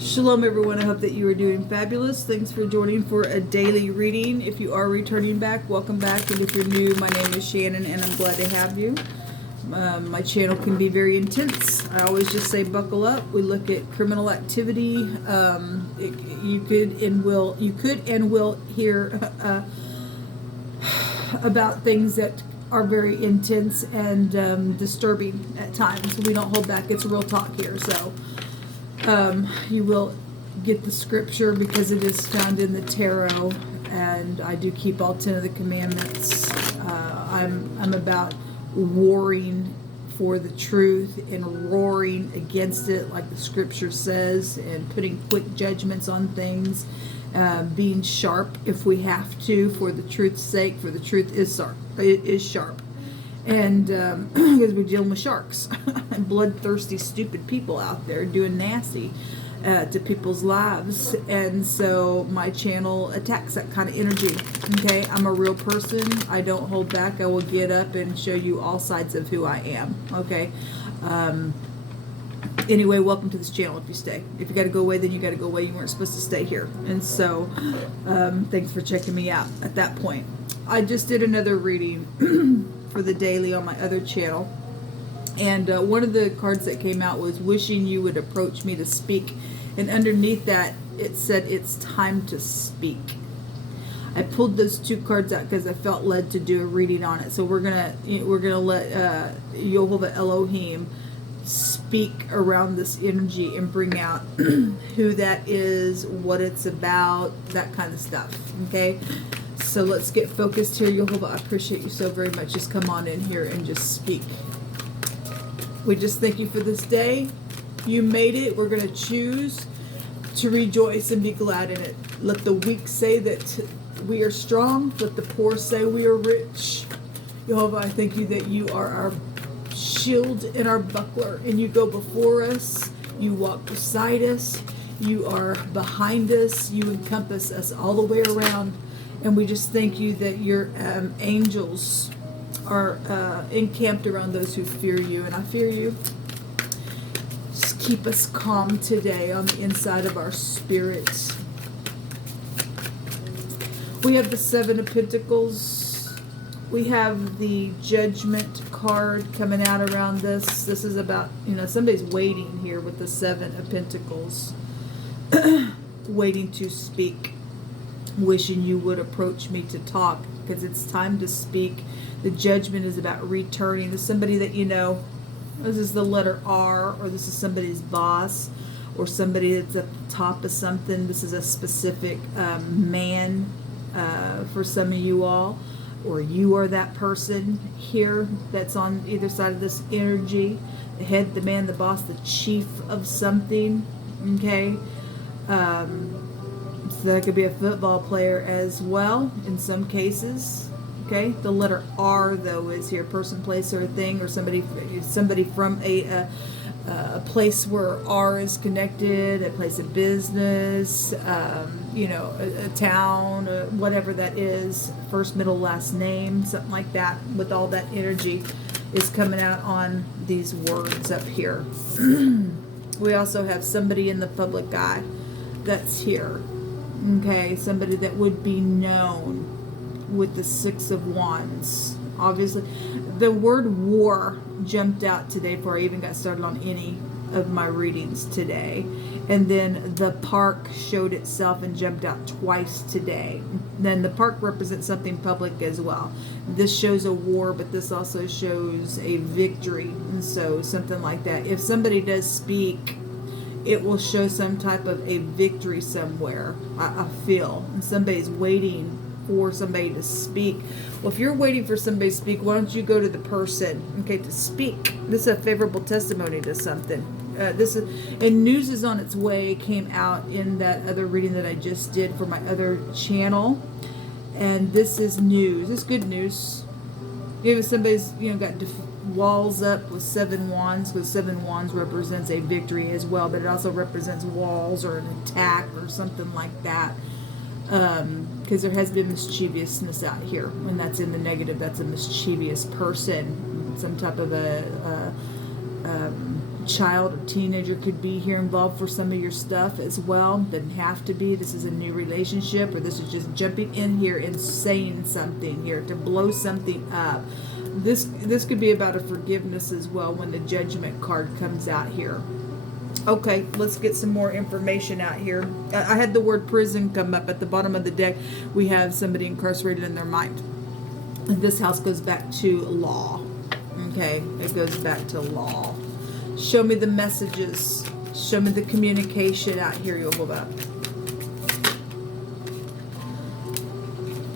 Shalom everyone, I hope that you are doing fabulous. Thanks for joining for a daily reading. If you are returning back, welcome back. And if you're new, my name is Shannon and I'm glad to have you. My channel can be very intense. I always just say buckle up. We look at criminal activity. You could and will hear about things that are very intense and disturbing at times. We don't hold back. It's real talk here. So you will get the scripture because it is found in the tarot, and I do keep all 10 of the commandments. I'm about warring for the truth and roaring against it, like the scripture says, and putting quick judgments on things, being sharp if we have to for the truth's sake, for the truth is sharp. It is sharp. And because we're dealing with sharks and bloodthirsty, stupid people out there doing nasty to people's lives. And so my channel attacks that kind of energy. Okay, I'm a real person. I don't hold back. I will get up and show you all sides of who I am. Okay. Anyway, welcome to this channel if you stay. If you got to go away, then you got to go away. You weren't supposed to stay here. And so thanks for checking me out at that point. I just did another reading for the daily on my other channel, and one of the cards that came out was wishing you would approach me to speak, and underneath that it said it's time to speak. I pulled those two cards out because I felt led to do a reading on it. So we're gonna let Yehovah Elohim speak around this energy and bring out who that is, what it's about, that kind of stuff. Okay, so let's get focused here. Yehovah, I appreciate you so very much. Just come on in here and just speak. We just thank you for this day. You made it. We're going to choose to rejoice and be glad in it. Let the weak say that we are strong. Let the poor say we are rich. Yehovah, I thank you that you are our shield and our buckler, and you go before us. You walk beside us. You are behind us. You encompass us all the way around. And we just thank you that your angels are encamped around those who fear you. And I fear you. Just keep us calm today on the inside of our spirits. We have the Seven of Pentacles. We have the Judgment card coming out around this. This is about, somebody's waiting here with the Seven of Pentacles. Waiting to speak. Wishing you would approach me to talk because it's time to speak. The Judgment is about returning to somebody that you know. This is the letter R, or this is somebody's boss, or somebody that's at the top of something. This is a specific man for some of you all, or you are that person here that's on either side of this energy. The head, the man, the boss, the chief of something. Okay. So that could be a football player as well in some cases. Okay, the letter R though is here, person, place, or a thing, or somebody from a place where R is connected, a place of business, a town, whatever that is, first, middle, last name, something like that. With all that energy is coming out on these words up here. We also have somebody in the public eye that's here. Okay, somebody that would be known with the Six of Wands. Obviously, the word war jumped out today before I even got started on any of my readings today. And then the park showed itself and jumped out twice today. Then the park represents something public as well. This shows a war, but this also shows a victory. And so something like that. If somebody does speak, it will show some type of a victory somewhere, I feel. And somebody's waiting for somebody to speak. Well, if you're waiting for somebody to speak, why don't you go to the person, okay, to speak. This is a favorable testimony to something. And news is on its way, came out in that other reading that I just did for my other channel. And this is news. It's good news. If somebody's, got walls up with 7 wands, because 7 wands represents a victory as well, but it also represents walls or an attack or something like that, because there has been mischievousness out here, and that's in the negative. That's a mischievous person, some type of a child or teenager could be here involved for some of your stuff as well. Doesn't have to be. This is a new relationship, or this is just jumping in here and saying something here to blow something up. This could be about a forgiveness as well when the judgment card comes out here. Okay, let's get some more information out here. I had the word prison come up at the bottom of the deck. We have somebody incarcerated in their mind. And this house goes back to law. Okay, it goes back to law. Show me the messages. Show me the communication out here, Yoruba.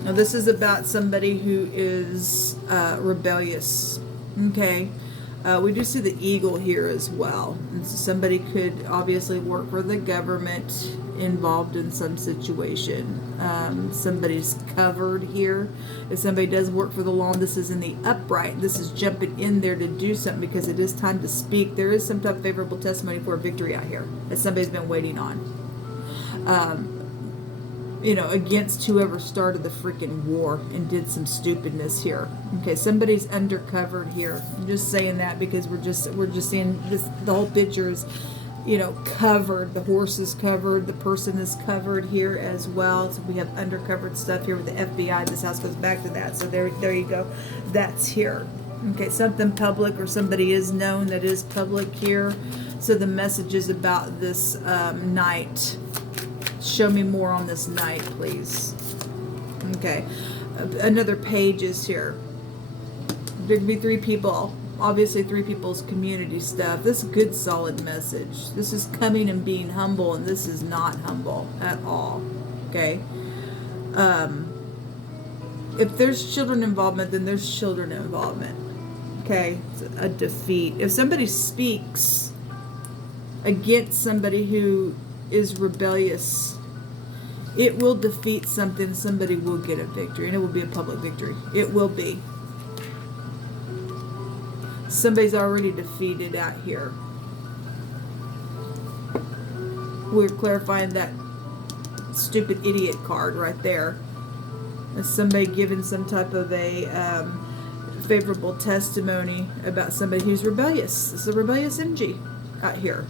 Now this is about somebody who is rebellious. Okay. We do see the eagle here as well. And so somebody could obviously work for the government, involved in some situation. Somebody's covered here. If somebody does work for the law, and this is in the upright, this is jumping in there to do something because it is time to speak. There is some type of favorable testimony for a victory out here that somebody's been waiting on. You know, against whoever started the freaking war and did some stupidness here. Okay, somebody's undercovered here. I'm just saying that because we're just seeing this. The whole picture is, you know, covered. The horse is covered. The person is covered here as well. So we have undercovered stuff here with the FBI. This house goes back to that. So there you go. That's here. Okay, something public or somebody is known that is public here. So the message is about this night. Show me more on this night, please. Okay. Another page is here. There could be 3 people. Obviously 3 people's community stuff. This is a good solid message. This is coming and being humble, and this is not humble at all. Okay. If there's children involvement, then there's children involvement. Okay. It's a defeat. If somebody speaks against somebody who is rebellious, it will defeat something. Somebody will get a victory, and it will be a public victory. It will be. Somebody's already defeated out here. We're clarifying that stupid idiot card right there. As somebody giving some type of a favorable testimony about somebody who's rebellious. This is a rebellious energy out here.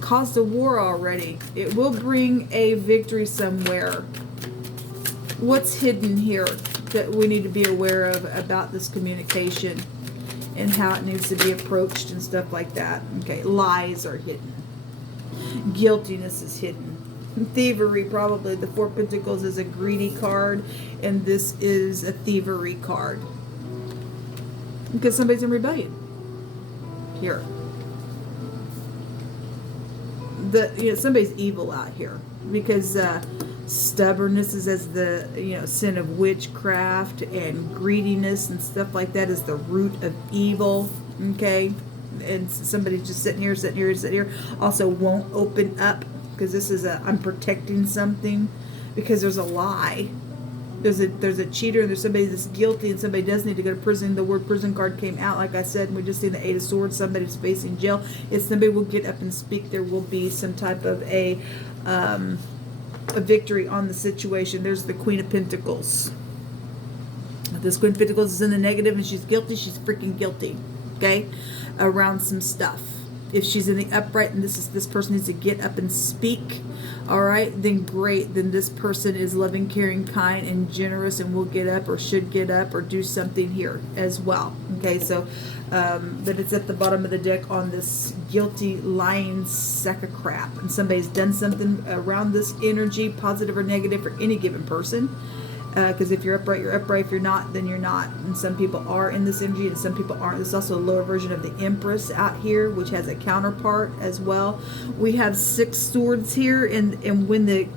Caused a war already. It will bring a victory somewhere. What's hidden here that we need to be aware of about this communication and how it needs to be approached and stuff like that? Okay, lies are hidden. Guiltiness is hidden. Thievery, probably. The 4 Pentacles is a greedy card, and this is a thievery card. Because somebody's in rebellion. Here. Somebody's evil out here because stubbornness is as the sin of witchcraft, and greediness and stuff like that is the root of evil. Okay, and somebody's just sitting here. Also won't open up because this is I'm protecting something because there's a lie. There's a cheater, and there's somebody that's guilty, and somebody does need to go to prison. The word prison card came out, like I said, and we just seen the 8 of Swords. Somebody's facing jail. If somebody will get up and speak, there will be some type of a victory on the situation. There's the Queen of Pentacles. If this Queen of Pentacles is in the negative and she's guilty, she's freaking guilty. Okay, around some stuff. If she's in the upright and this person needs to get up and speak, all right, then great. Then this person is loving, caring, kind, and generous, and will get up or should get up or do something here as well. Okay, so but it's at the bottom of the deck on this guilty, lying sack of crap, and somebody's done something around this energy, positive or negative, for any given person. Because if you're upright, you're upright. If you're not, then you're not. And some people are in this energy and some people aren't. There's also a lower version of the Empress out here, which has a counterpart as well. We have 6 swords here, and when the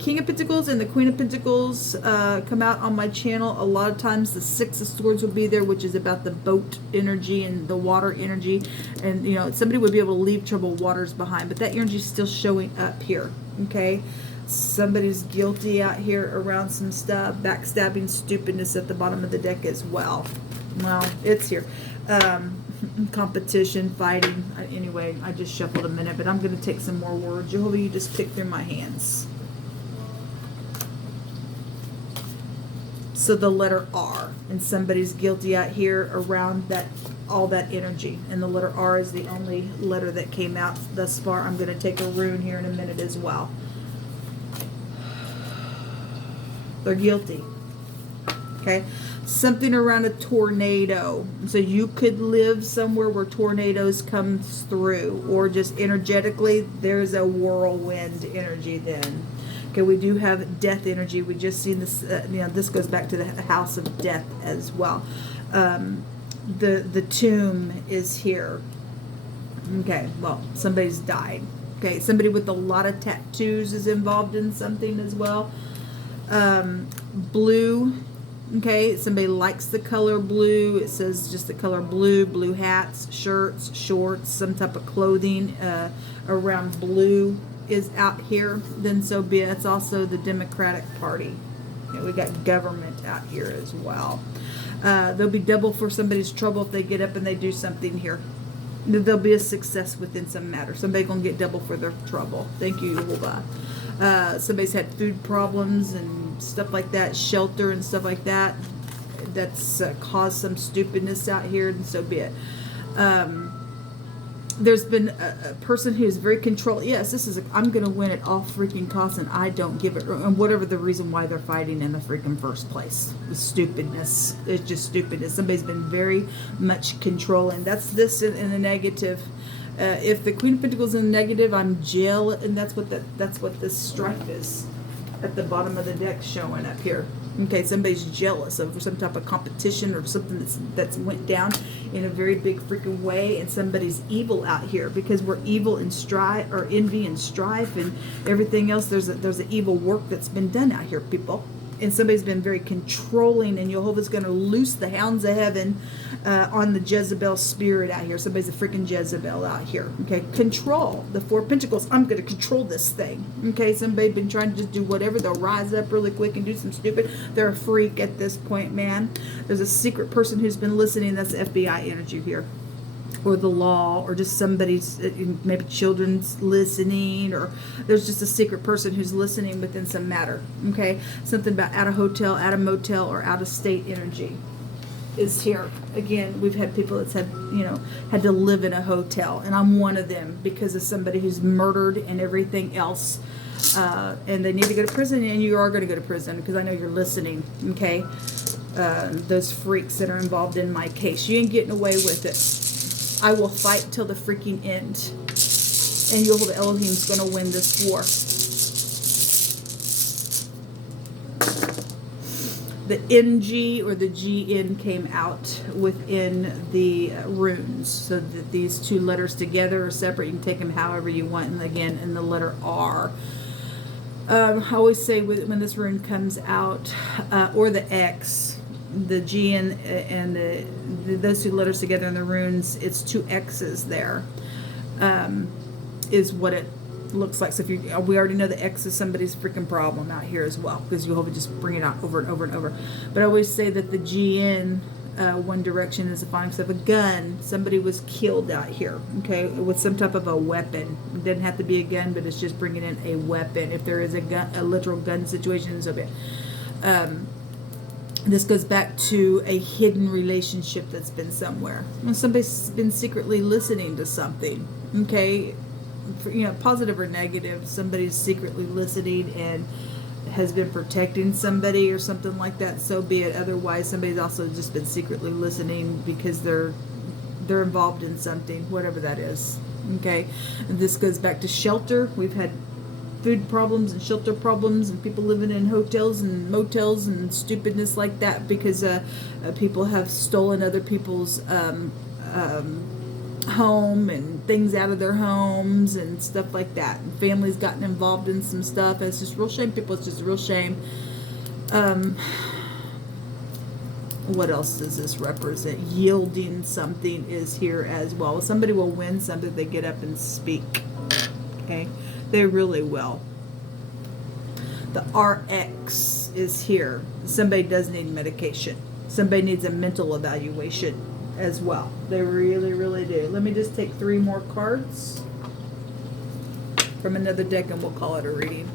King of Pentacles and the Queen of Pentacles come out on my channel, a lot of times the 6 of Swords will be there, which is about the boat energy and the water energy. And, somebody would be able to leave troubled waters behind, but that energy is still showing up here, okay? Somebody's guilty out here around some stuff. Backstabbing, stupidness at the bottom of the deck as well. Well, it's here. Competition, fighting. Anyway, I just shuffled a minute, but I'm going to take some more words. Jehovah, you just pick through my hands. So the letter R, and somebody's guilty out here around that, all that energy. And the letter R is the only letter that came out thus far. I'm going to take a rune here in a minute as well. They're guilty. Okay. Something around a tornado. So you could live somewhere where tornadoes come through, or just energetically, there's a whirlwind energy then. Okay, we do have death energy. We just seen this, this goes back to the house of death as well. The tomb is here. Okay, well, somebody's died. Okay, somebody with a lot of tattoos is involved in something as well. Blue. Okay, somebody likes the color blue. It says just the color blue. Blue hats, shirts, shorts, some type of clothing around blue is out here. Then so be it. It's also the Democratic Party. Okay, we got government out here as well. There'll be double for somebody's trouble if they get up and they do something here. There'll be a success within some matter. Somebody gonna get double for their trouble. Thank you, Yehovah. Somebody's had food problems and stuff like that, shelter and stuff like that. That's caused some stupidness out here, and so be it. There's been a person who's very controlled. Yes, this is I'm going to win at all freaking costs, and I don't give it, and whatever the reason why they're fighting in the freaking first place. The stupidness. It's just stupidness. Somebody's been very much controlling. That's this in the negative. If the Queen of Pentacles in the negative, I'm jail, and that's what this strife is at the bottom of the deck showing up here. Okay, somebody's jealous of some type of competition or something that's went down in a very big freaking way, and somebody's evil out here because we're evil and strife, or envy and strife and everything else. There's an evil work that's been done out here, people. And somebody's been very controlling, and Jehovah's going to loose the hounds of heaven on the Jezebel spirit out here. Somebody's a freaking Jezebel out here. Okay, control. The Four of Pentacles. I'm going to control this thing. Okay, somebody's been trying to just do whatever. They'll rise up really quick and do some stupid. They're a freak at this point, man. There's a secret person who's been listening. That's the FBI energy here. Or the law, or just somebody's, maybe children's listening, or there's just a secret person who's listening within some matter. Okay, something about out of hotel, out of motel, or out of state energy is here. Again, we've had people that's had to live in a hotel, and I'm one of them because of somebody who's murdered and everything else, and they need to go to prison, and you are going to go to prison because I know you're listening. Okay, those freaks that are involved in my case, you ain't getting away with it. I will fight till the freaking end. And Yehovah Elohim's going to win this war. The NG or the GN came out within the runes. So that these two letters together are separate. You can take them however you want. And again, in the letter R. I always say when this rune comes out, or the X, the G and those two letters together in the runes, it's two X's there, is what it looks like. So if we already know the X is somebody's freaking problem out here as well, because you will just bring it out over and over and over. But I always say that the GN, one direction, is the phonics of a gun. Somebody was killed out here, okay, with some type of a weapon. It doesn't have to be a gun, but it's just bringing in a weapon. If there is a gun, a literal gun situation, so be it. This goes back to a hidden relationship that's been somewhere. Somebody's been secretly listening to something. Okay, positive or negative. Somebody's secretly listening and has been protecting somebody or something like that. So be it. Otherwise, somebody's also just been secretly listening because they're involved in something, whatever that is. Okay, and this goes back to shelter. We've had food problems and shelter problems and people living in hotels and motels and stupidness like that because people have stolen other people's home and things out of their homes and stuff like that, and families gotten involved in some stuff. It's just real shame, people. It's just a real shame. What else does this represent? Yielding something is here as well. Somebody will win something, they get up and speak. Okay, they really will. The RX is here. Somebody does need medication. Somebody needs a mental evaluation as well. They really, really do. Let me just take 3 more cards from another deck and we'll call it a reading.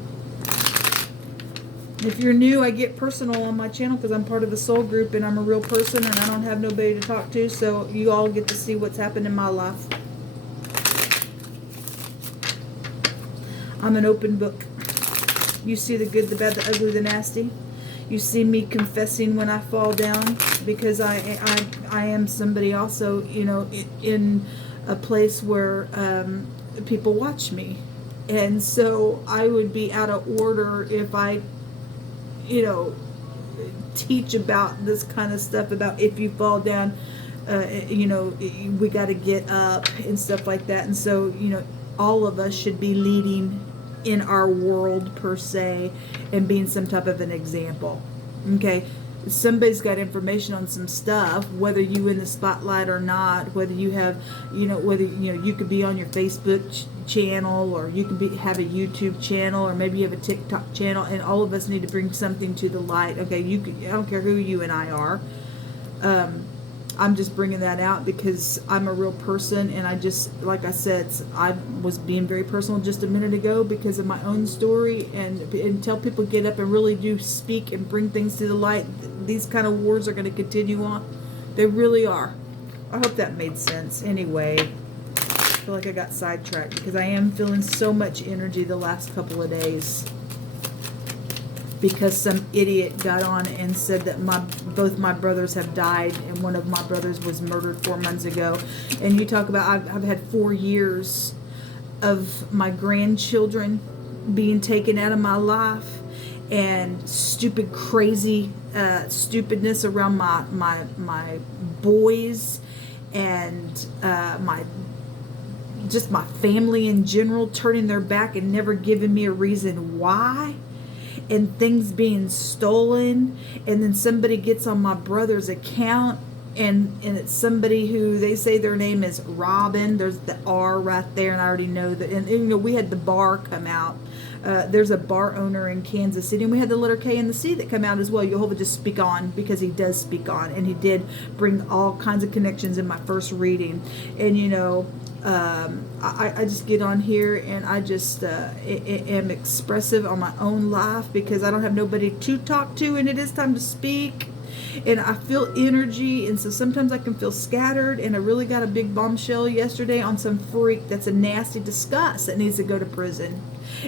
If you're new, I get personal on my channel because I'm part of the soul group and I'm a real person and I don't have nobody to talk to, so you all get to see what's happened in my life. I'm an open book. You see the good, the bad, the ugly, the nasty. You see me confessing when I fall down, because I am somebody also, you know, in a place where people watch me. And so I would be out of order if I, you know, teach about this kind of stuff, about if you fall down, you know, we got to get up and stuff like that. And so, you know, all of us should be leading in our world per se and being some type of an example. Okay, somebody's got information on some stuff, whether you in the spotlight or not, whether you have, you know, whether, you know, you could be on your Facebook channel, or you can have a YouTube channel, or maybe you have a TikTok channel, and all of us need to bring something to the light. Okay, I don't care who you and I are. I'm just bringing that out because I'm a real person, and I just, like I said, I was being very personal just a minute ago because of my own story, and until people get up and really do speak and bring things to the light, these kind of wars are going to continue on. They really are. I hope that made sense. Anyway, I feel like I got sidetracked because I am feeling so much energy the last couple of days, because some idiot got on and said that both my brothers have died, and one of my brothers was murdered 4 months ago. And you talk about, I've had 4 years of my grandchildren being taken out of my life, and stupid, crazy stupidness around my boys, and my family in general turning their back and never giving me a reason why. And things being stolen, and then somebody gets on my brother's account, and it's somebody who they say their name is Robin. There's the R right there, and I already know that. And you know, we had the bar come out. There's a bar owner in Kansas City, and we had the letter K and the C that come out as well. Jehovah just speak on, because he does speak on, and he did bring all kinds of connections in my first reading. And you know, I just get on here and I just am expressive on my own life because I don't have nobody to talk to, and it is time to speak. And I feel energy, and so sometimes I can feel scattered. And I really got a big bombshell yesterday on some freak that's a nasty disgust that needs to go to prison,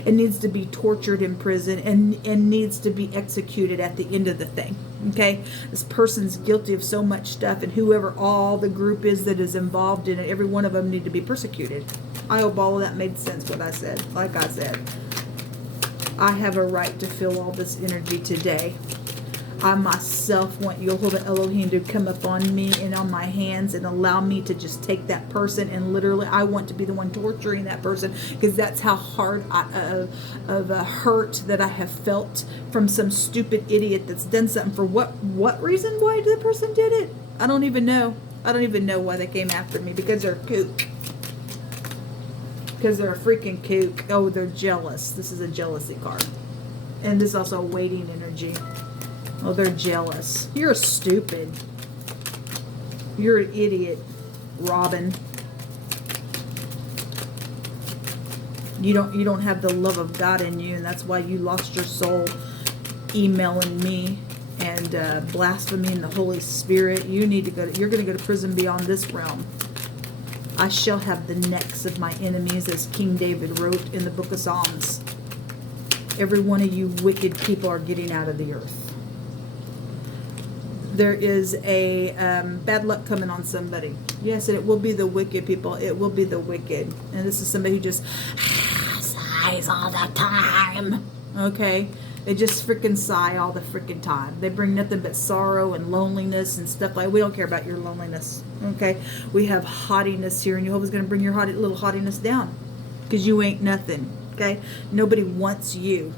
and needs to be tortured in prison, and needs to be executed at the end of the thing. Okay, this person's guilty of so much stuff, and whoever all the group is that is involved in it, every one of them need to be persecuted. I hope all of that made sense, what I said. Like I said, I have a right to feel all this energy today. I myself want Jehovah Elohim to come up on me and on my hands and allow me to just take that person, and literally I want to be the one torturing that person, because that's how hard of a hurt that I have felt from some stupid idiot that's done something for what reason? Why the person did it? I don't even know. I don't even know why they came after me, because they're a kook. Because they're a freaking kook. Oh, they're jealous. This is a jealousy card. And this is also waiting energy. Oh, they're jealous. You're stupid. You're an idiot, Robin. You don't have the love of God in you, and that's why you lost your soul emailing me and blaspheming the Holy Spirit. You need to you're going to go to prison beyond this realm. I shall have the necks of my enemies, as King David wrote in the book of Psalms. Every one of you wicked people are getting out of the earth. There is a bad luck coming on somebody. Yes, and it will be the wicked people. It will be the wicked. And this is somebody who just sighs all the time. Okay? They just freaking sigh all the freaking time. They bring nothing but sorrow and loneliness and stuff like. We don't care about your loneliness. Okay? We have haughtiness here, and Jehovah's going to bring your little haughtiness down, because you ain't nothing. Okay? Nobody wants you.